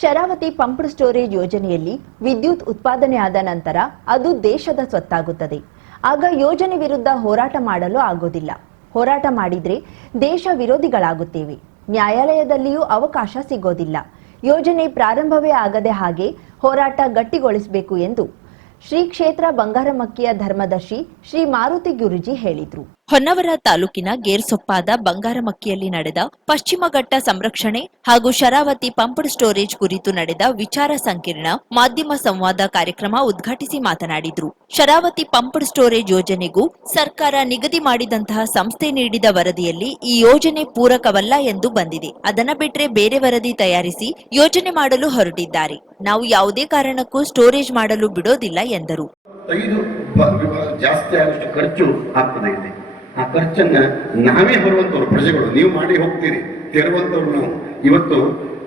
Sharavati pumped storage ಯೋಜನೆಯಲ್ಲಿ ವಿದ್ಯುತ್ ಉತ್ಪಾದನೆ ಆದ ನಂತರ ಅದು ದೇಶದ ಸ್ವತ್ತಾಗುತ್ತದೆ. ಆಗ ಯೋಜನೆ ವಿರುದ್ಧ ಹೋರಾಟ ಮಾಡಲು ಆಗೋದಿಲ್ಲ. ಹೋರಾಟ ಮಾಡಿದ್ರೆ ದೇಶ ವಿರೋಧಿಗಳಾಗುತ್ತೇವೆ. ನ್ಯಾಯಾಲಯದಲ್ಲಿಯೂ ಅವಕಾಶ ಸಿಗೋದಿಲ್ಲ. ಯೋಜನೆ ಪ್ರಾರಂಭವೇ ಆಗದೆ ಹಾಗೆ ಹೋರಾಟ ಗಟ್ಟಿಗೊಳಿಸಬೇಕು ಎಂದು ಶ್ರೀ ಕ್ಷೇತ್ರ ಬಂಗಾರಮಕ್ಕಿಯ ಧರ್ಮದರ್ಶಿ ಶ್ರೀ ಮಾರುತಿ ಗುರೂಜಿ ಹೇಳಿದರು. ಹೊನ್ನವರ ತಾಲೂಕಿನ ಗೇರ್ಸೊಪ್ಪಾದ ಬಂಗಾರಮಕ್ಕಿಯಲ್ಲಿ ನಡೆದ ಪಶ್ಚಿಮ ಘಟ್ಟ ಸಂರಕ್ಷಣೆ ಹಾಗೂ ಶರಾವತಿ ಪಂಪ್ಡ್ ಸ್ಟೋರೇಜ್ ಕುರಿತು ನಡೆದ ವಿಚಾರ ಸಂಕಿರಣ ಮಾಧ್ಯಮ ಸಂವಾದ ಕಾರ್ಯಕ್ರಮ ಉದ್ಘಾಟಿಸಿ ಮಾತನಾಡಿದರು. ಶರಾವತಿ ಪಂಪ್ಡ್ ಸ್ಟೋರೇಜ್ ಯೋಜನೆಗೂ ಸರ್ಕಾರ ನಿಗದಿ ಮಾಡಿದಂತಹ ಸಂಸ್ಥೆ ನೀಡಿದ ವರದಿಯಲ್ಲಿ ಈ ಯೋಜನೆ ಪೂರಕವಲ್ಲ ಎಂದು ಬಂದಿದೆ. ಅದನ್ನ ಬಿಟ್ರೆ ಬೇರೆ ವರದಿ ತಯಾರಿಸಿ ಯೋಜನೆ ಮಾಡಲು ಹೊರಟಿದ್ದಾರೆ. ನಾವು ಯಾವುದೇ ಕಾರಣಕ್ಕೂ ಸ್ಟೋರೇಜ್ ಮಾಡಲು ಬಿಡೋದಿಲ್ಲ ಎಂದರು. ಜಾಸ್ತಿ ಆದಷ್ಟು ಖರ್ಚು ಆಗ್ತದೆ ಇದೆ. ಆ ಖರ್ಚನ್ನ ನಾವೇ ಹೊರುವಂತವ್ರು, ಪ್ರಜೆಗಳು ನೀವು ಮಾಡಿ ಹೋಗ್ತೀರಿ, ತೆರುವಂತವ್ರು ನಾವು. ಇವತ್ತು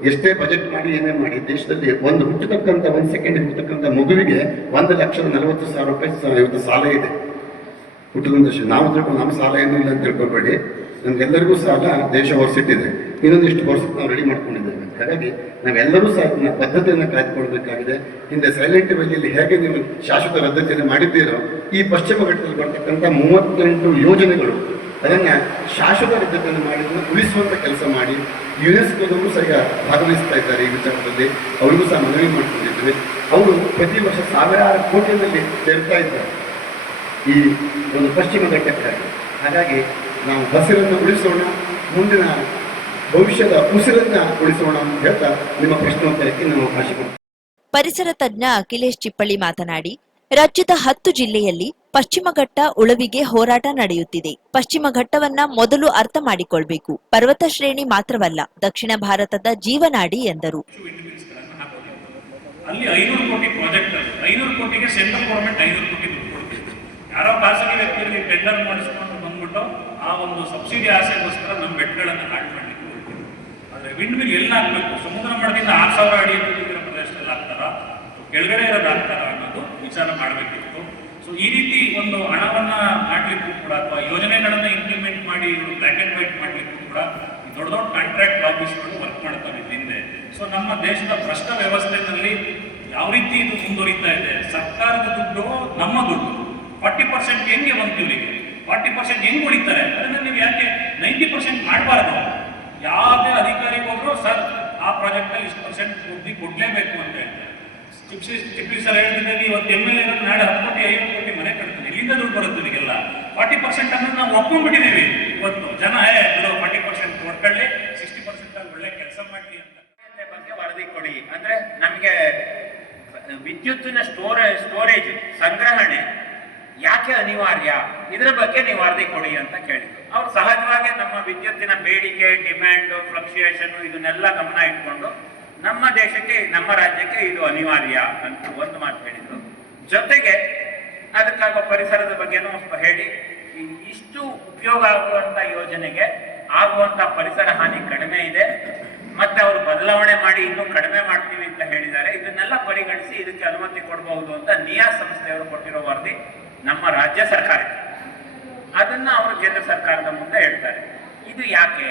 ಎಷ್ಟೇ ಬಜೆಟ್ ಮಾಡಿ ಏನೇ ಮಾಡಿ ದೇಶದಲ್ಲಿ ಒಂದು ಹುಟ್ಟತಕ್ಕಂಥ 1 ಸೆಕೆಂಡ್ ಹುಟ್ಟತಕ್ಕಂಥ ಮಗುವಿಗೆ 1,40,000 ರೂಪಾಯಿ ಇವತ್ತು ಸಾಲ ಇದೆ. ಹುಟ್ಟದಂತ ನಾವು ತಿಳ್ಕೊಂಡು ನಮ್ಮ ಸಾಲ ಏನೂ ಇಲ್ಲ ಅಂತ ತಿಳ್ಕೊಬೇಡಿ. ನಮ್ಗೆಲ್ಲರಿಗೂ ಸಾಲ ದೇಶ ಹೊರಿಸಿಟ್ಟಿದೆ. ಇನ್ನೊಂದಿಷ್ಟು ವರ್ಷಕ್ಕೆ ನಾವು ರೆಡಿ ಮಾಡ್ಕೊಂಡಿದ್ದೇವೆ. ಹಾಗಾಗಿ ನಾವೆಲ್ಲರೂ ಸಹ ಪದ್ಧತಿಯನ್ನು ಕಾಯ್ದುಕೊಳ್ಬೇಕಾಗಿದೆ. ಹಿಂದೆ ಸೈಲೆಂಟ್ ವ್ಯಾಲಿಯಲ್ಲಿ ಹೇಗೆ ನೀವು ಶಾಶ್ವತ ರದ್ದತಿಯನ್ನು ಮಾಡಿದ್ದೀರೋ, ಈ ಪಶ್ಚಿಮ ಘಟ್ಟದಲ್ಲಿ ಬರ್ತಕ್ಕಂಥ 38 ಯೋಜನೆಗಳು ಅದನ್ನ ಶಾಶ್ವತ ರದ್ದತಿಯನ್ನು ಮಾಡಿದ್ದನ್ನು ಉಳಿಸುವಂತ ಕೆಲಸ ಮಾಡಿ ಯುನೆಸ್ಕೋದವರು ಸಹ ಭಾಗವಹಿಸ್ತಾ ಇದ್ದಾರೆ. ಈ ವಿಚಾರದಲ್ಲಿ ಅವರಿಗೂ ಸಹ ಮನವಿ ಮಾಡಿಕೊಂಡಿದ್ದೇವೆ. ಅವರು ಪ್ರತಿ ವರ್ಷ ಸಾವಿರಾರು ಕೋಟಿಯಲ್ಲಿ ಸೇರ್ತಾ ಇದ್ದಾರೆ ಈ ಒಂದು ಪಶ್ಚಿಮ ಘಟ್ಟಕ್ಕಾಗಿ. ಹಾಗಾಗಿ ನಾವು ಹಸಿರನ್ನು ಉಳಿಸೋಣ, ಮುಂದಿನ ಭವಿಷ್ಯದ ಉಸಿರನ್ನ ಉಳಿಸೋಣ ಅಂತ ಹೇಳ್ತಾ ನಿಮ್ಮ ಪ್ರಶ್ನೋತ್ತರಕ್ಕೆ ನಾವು ಅವಕಾಶ ಕೊಡ್ತೀವಿ. ಪರಿಸರ ತಜ್ಞ ಅಖಿಲೇಶ್ ಚಿಪ್ಪಳ್ಳಿ ಮಾತನಾಡಿ, ರಾಜ್ಯದ 10 ಜಿಲ್ಲೆಯಲ್ಲಿ ಪಶ್ಚಿಮ ಘಟ್ಟ ಉಳವಿಗೆ ಹೋರಾಟ ನಡೆಯುತ್ತಿದೆ. ಪಶ್ಚಿಮ ಘಟ್ಟವನ್ನ ಮೊದಲು ಅರ್ಥ ಮಾಡಿಕೊಳ್ಬೇಕು. ಪರ್ವತ ಶ್ರೇಣಿ ಮಾತ್ರವಲ್ಲ, ದಕ್ಷಿಣ ಭಾರತದ ಜೀವನಾಡಿ ಎಂದರು. ಅಲ್ಲಿ 500 ಕೋಟಿ ಪ್ರಾಜೆಕ್ಟ್, 500 ಕೋಟಿಗೆ ಸೆಂಟ್ರಲ್ ಗವರ್ಮೆಂಟ್ 500 ಕೋಟಿ ದುಡ್ಡು ಕೊಡ್ತಿತ್ತು. ಯಾರೋ ಖಾಸಗಿ ವ್ಯಕ್ತಿಗಳಿಗೆ ಟೆಂಡರ್ ಮಾಡಿಸ್ಕೊಂಡು ಬಂದ್ಬಿಟ್ಟು ಆ ಒಂದು ಸಬ್ಸಿಡಿ ಆಸೆಗೋಸ್ಕರ ನಮ್ಮ ಬೆಟ್ಟಗಳನ್ನು ಹಾಳು ಮಾಡಲಿಕ್ಕೆ ಹೋಗ್ತಿದ್ರು. ಆದರೆ ವಿಂಡ್ ಮಿಲ್ ಎಲ್ಲ ಹಾಕಬೇಕು. ಸಮುದ್ರ ಮಟ್ಟದಿಂದ 6,000 ಅಡಿ ಇರೋ ಪ್ರದೇಶದಲ್ಲಿ ಹಾಕ್ತಾರ, ಕೆಳಗಡೆ ಇರೋದು ಹಾಕ್ತಾರ ಅನ್ನೋದು ವಿಚಾರ ಮಾಡಬೇಕಿತ್ತು. ಸೊ ಈ ರೀತಿ ಒಂದು ಹಣವನ್ನ ಮಾಡ್ಲಿಕ್ಕೂ ಕೂಡ ಅಥವಾ ಯೋಜನೆಗಳನ್ನ ಇಂಪ್ಲಿಮೆಂಟ್ ಮಾಡಿ ಬ್ಲ್ಯಾಕ್ ಅಂಡ್ ವೈಟ್ ಮಾಡ್ಲಿಕ್ಕೂ ಕೂಡ ದೊಡ್ಡ ದೊಡ್ಡ ಕಾಂಟ್ರಾಕ್ಟ್ ಆಫೀಸ್ಗಳು ವರ್ಕ್ ಮಾಡ್ತವೆ ಹಿಂದೆ. ಸೊ ನಮ್ಮ ದೇಶದ ಭ್ರಷ್ಟ ವ್ಯವಸ್ಥೆಯಲ್ಲಿ ಯಾವ ರೀತಿ ಇದು ಮುಂದುವರಿತಾ ಇದೆ. ಸರ್ಕಾರದ ದುಡ್ಡು ನಮ್ಮ ದುಡ್ಡು 40% ಹೆಂಗೆ ಬಂತೀವರಿಗೆ 40% ಹೆಂಗ್ ಉಳಿತಾರೆ. ಅದನ್ನ ನೀವು ಯಾಕೆ 90% ಮಾಡಬಾರ್ದು. ಯಾವುದೇ ಅಧಿಕಾರಿಗೆ ಹೋದ್ರು ಸರ್ ಆ ಪ್ರಾಜೆಕ್ಟ್ ಅಲ್ಲಿ ಇಷ್ಟು % ಬುದ್ಧಿ ಕೊಡ್ಲೇಬೇಕು ಅಂತ ಹೇಳ್ತಾರೆ. ಚಿಪ್ಪಿ ಸರ್ ಹೇಳ್ತಿದ್ದೀವಿ, ಇವತ್ತು MLA ನಾಳೆ 10 ಕೋಟಿ 50 ಕೋಟಿ ಮನೆ ಕಟ್ತಾರೆ. ಇಲ್ಲಿಂದ ದುಡ್ಡು ಬರುತ್ತೆ ಇದಕ್ಕೆಲ್ಲ. 40% ಅನ್ನು ನಾವು ಒಪ್ಕೊಂಡ್ಬಿಟ್ಟಿದ್ದೀವಿ. ಇವತ್ತು ಜನ 40% ಕೊಡ್ಕೊಳ್ಳಿ, 60% ಅಲ್ಲಿ ಒಳ್ಳೆ ಕೆಲಸ ಮಾಡಿ ಅಂತ ಬಗ್ಗೆ ವರದಿ ಕೊಡಿ. ಅಂದ್ರೆ ನಮಗೆ ವಿದ್ಯುತ್ತಿನ ಸ್ಟೋರೇಜ್ ಸಂಗ್ರಹಣೆ ಯಾಕೆ ಅನಿವಾರ್ಯ, ಇದರ ಬಗ್ಗೆ ನೀವು ವರದಿ ಕೊಡಿ ಅಂತ ಕೇಳಿದ್ರು. ಅವ್ರು ಸಹಜವಾಗಿ ನಮ್ಮ ವಿದ್ಯುತ್ತಿನ ಬೇಡಿಕೆ, ಡಿಮ್ಯಾಂಡ್, ಫ್ಲಕ್ಚುಯೇಷನ್ ಇದನ್ನೆಲ್ಲ ಗಮನ ಇಟ್ಕೊಂಡು ನಮ್ಮ ದೇಶಕ್ಕೆ, ನಮ್ಮ ರಾಜ್ಯಕ್ಕೆ ಇದು ಅನಿವಾರ್ಯ ಅಂತ ಒಂದು ಮಾತು ಹೇಳಿದ್ರು. ಜೊತೆಗೆ ಅದಕ್ಕಾಗೋ ಪರಿಸರದ ಬಗ್ಗೆನೂ ಹೇಳಿ ಇಷ್ಟು ಉಪಯೋಗ ಆಗುವಂತ ಯೋಜನೆಗೆ ಆಗುವಂತ ಪರಿಸರ ಹಾನಿ ಕಡಿಮೆ ಇದೆ, ಮತ್ತೆ ಅವರು ಬದಲಾವಣೆ ಮಾಡಿ ಇನ್ನೂ ಕಡಿಮೆ ಮಾಡ್ತೀವಿ ಅಂತ ಹೇಳಿದ್ದಾರೆ. ಇದನ್ನೆಲ್ಲ ಪರಿಗಣಿಸಿ ಇದಕ್ಕೆ ಅನುಮತಿ ಕೊಡಬಹುದು ಅಂತ ನಿಯಾ ಸಂಸ್ಥೆಯವರು ಕೊಟ್ಟಿರೋ ವರದಿ ನಮ್ಮ ರಾಜ್ಯ ಸರ್ಕಾರಕ್ಕೆ. ಅದನ್ನ ಅವರು ಕೇಂದ್ರ ಸರ್ಕಾರದ ಮುಂದೆ ಹೇಳ್ತಾರೆ. ಇದು ಯಾಕೆ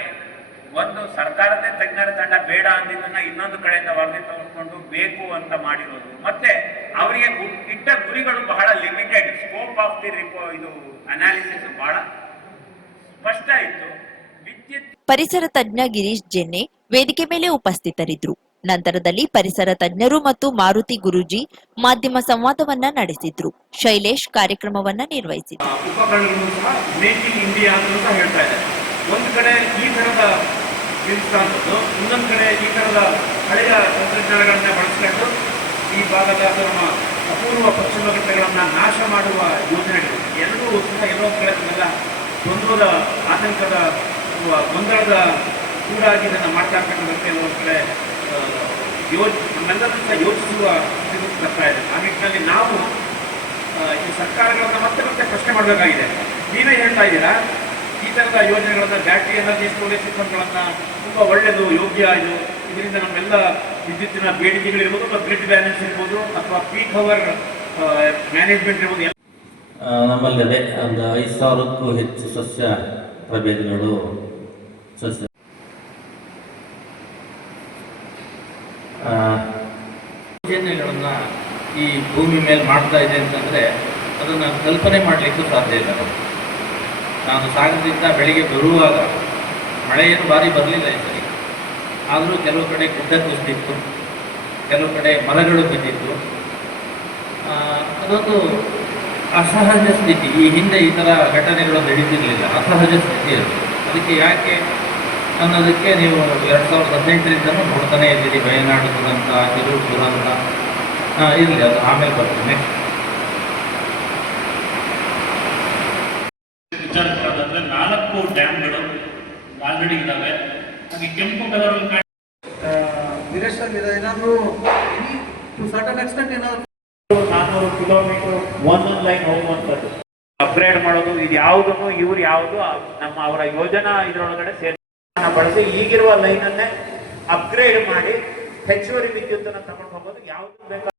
ಒಂದು ಸರ್ಕಾರದೇ ತಜ್ಞರ ತಂಡ ಬೇಡ ಅಂದಿದ್ದನ್ನ ಇನ್ನೊಂದು ಕಡೆಯಿಂದ ವರದಿ ತೆಗೆದುಕೊಂಡು ಬೇಕು ಅಂತ ಮಾಡಿರೋದು, ಮತ್ತೆ ಅವರಿಗೆ ಇಟ್ಟ ಗುರಿಗಳು ಬಹಳ ಲಿಮಿಟೆಡ್. ಸ್ಕೋಪ್ ಆಫ್ ದಿ ಇದು ಅನಾಲಿಸಿಸ್ ಬಹಳ ಸ್ಪಷ್ಟ ಇತ್ತು. ಪರಿಸರ ತಜ್ಞ ಗಿರೀಶ್ ಜೆನ್ನೆ ವೇದಿಕೆ ಮೇಲೆ ಉಪಸ್ಥಿತರಿದ್ದರು. ನಂತರದಲ್ಲಿ ಪರಿಸರ ತಜ್ಞರು ಮತ್ತು ಮಾರುತಿ ಗುರೂಜಿ ಮಾಧ್ಯಮ ಸಂವಾದವನ್ನ ನಡೆಸಿದ್ರು. ಶೈಲೇಶ್ ಕಾರ್ಯಕ್ರಮವನ್ನ ನಿರ್ವಹಿಸಿದ್ರು. ಉಪಕರಣಗಳು ಸಹ ಮೇಕ್ ಇನ್ ಇಂಡಿಯಾ ಅಂತ ಹೇಳ್ತಾ ಇದೆ. ಒಂದು ಕಡೆ ಈ ತರದ ನಿಲ್ಲಿಸ್ತಕ್ಕಂಥದ್ದು, ಇನ್ನೊಂದು ಕಡೆ ಈ ತರದ ಹಳೆಯ ತಂತ್ರಜ್ಞಾನಗಳನ್ನ ಬಳಸಿಕೊಂಡು ಈ ಭಾಗದ ನಮ್ಮ ಅಪೂರ್ವ ಪಶ್ಚಿಮ ಘಟ್ಟಗಳನ್ನ ನಾಶ ಮಾಡುವ ಯೋಜನೆಗಳು ಎಲ್ಲರೂ ಸಹ ಎಲ್ಲೋ ಕಡೆ ತನ್ನೆಲ್ಲ ಗೊಂದಲದ ಆತಂಕದ ಗೊಂದಲದ ಕೂಡಾಗಿ ಇದನ್ನು ಮಾಡ್ತಾ ಇರ್ತಕ್ಕಂಥ ಕೆಲವೊಂದು ಕಡೆ ನಮ್ಮೆಲ್ಲರೂ ಸಹ ಯೋಚಿಸುವ ಸ್ಥಿತಿ ಬರ್ತಾ ಇದೆ. ಆ ನಿಟ್ಟಿನಲ್ಲಿ ನಾವು ಈ ಸರ್ಕಾರಗಳನ್ನ ಮತ್ತೆ ಮತ್ತೆ ಪ್ರಶ್ನೆ ಮಾಡಬೇಕಾಗಿದೆ. ನೀವೇ ಹೇಳ್ತಾ ಇದ್ದೀರಾ ಈ ಥರದ ಯೋಜನೆಗಳನ್ನ, ಬ್ಯಾಟ್ರಿ ಎನರ್ಜಿ ಸ್ಟೋರೇಜ್ ಸಿಸ್ಟಮ್ಗಳನ್ನ ತುಂಬ ಒಳ್ಳೆಯದು, ಯೋಗ್ಯ ಇದು, ಇದರಿಂದ ನಮ್ಮೆಲ್ಲ ವಿದ್ಯುತ್ತಿನ ಬೇಡಿಕೆಗಳಿರ್ಬೋದು ಅಥವಾ ಗ್ರಿಡ್ ಬ್ಯಾಲೆನ್ಸ್ ಇರ್ಬೋದು ಅಥವಾ ಪೀಕ್ ಅವರ್ ಮ್ಯಾನೇಜ್ಮೆಂಟ್ ಇರ್ಬೋದು. ನಮ್ಮಲ್ಲದೆ ಒಂದು 5,000ಕ್ಕೂ ಹೆಚ್ಚು ಸಸ್ಯ ಪ್ರಭೇದಗಳು ಯೋಜನೆಗಳನ್ನು ಈ ಭೂಮಿ ಮೇಲೆ ಮಾಡ್ತಾ ಇದೆ ಅಂತಂದರೆ ಅದನ್ನು ಕಲ್ಪನೆ ಮಾಡಲಿಕ್ಕೂ ಸಾಧ್ಯ ಇಲ್ಲ. ನಾನು ಸಾಗರದಿಂದ ಬೆಳಿಗ್ಗೆ ಬರುವಾಗ ಮಳೆ ಏನು ಭಾರಿ ಬರಲಿಲ್ಲ ಈ ಸರಿ, ಆದರೂ ಕೆಲವು ಕಡೆ ಗುಡ್ಡ ಕುಸಿದಿತ್ತು, ಕೆಲವು ಕಡೆ ಮರಗಳು ಬಿದ್ದಿತ್ತು. ಅದೊಂದು ಅಸಹಜ ಸ್ಥಿತಿ. ಈ ಹಿಂದೆ ಈ ಥರ ಘಟನೆಗಳು ನಡೀತಿರಲಿಲ್ಲ, ಅಸಹಜ ಸ್ಥಿತಿ ಇರುತ್ತೆ. ಅದಕ್ಕೆ ಯಾಕೆ ಅನ್ನೋದಕ್ಕೆ ನೀವು 2018ರಿಂದನೂ ನೋಡ್ತಾನೆ ಇದ್ದೀರಿ. ವಯನಾಡು ದುರಂತ, ತಿರೂರು ದುರಂತ ಇರಲಿ, ಅದು ಆಮೇಲೆ ಬರ್ತದೆ. ನೆಕ್ಸ್ಟ್ ವಿಚಾರ ಬರೋದಾದ್ರೆ 4 ಡ್ಯಾಮ್ಗಳು ಆಲ್ರೆಡಿ ಇದ್ದಾವೆ. ಹಾಗೆ ಕೆಂಪು ಕಲರ್ ವೀರೇಶ್ ಏನಾದರೂ ಟು ಸರ್ಟನ್ ಎಕ್ಸ್ಟೆಂಟ್ ಏನಾದರೂ 400 ಕಿಲೋಮೀಟರ್ ಒಂದೊಂದು ಲೈನ್ ಹೋಗುವಂಥದ್ದು ಅಪ್ಗ್ರೇಡ್ ಮಾಡೋದು, ಇದು ಯಾವುದನ್ನು ಇವ್ರು ಯಾವುದು ನಮ್ಮ ಅವರ ಯೋಜನಾ ಇದರೊಳಗಡೆ ಬಳಸಿ ಈಗಿರುವ ಲೈನನ್ನೇ ಅಪ್ಗ್ರೇಡ್ ಮಾಡಿ ಹೆಚ್ಚುವರಿ ವಿದ್ಯುತ್ತನ್ನು ತಗೊಂಡು ಹೋಗೋದು ಯಾವುದು ಬೇಕಾದ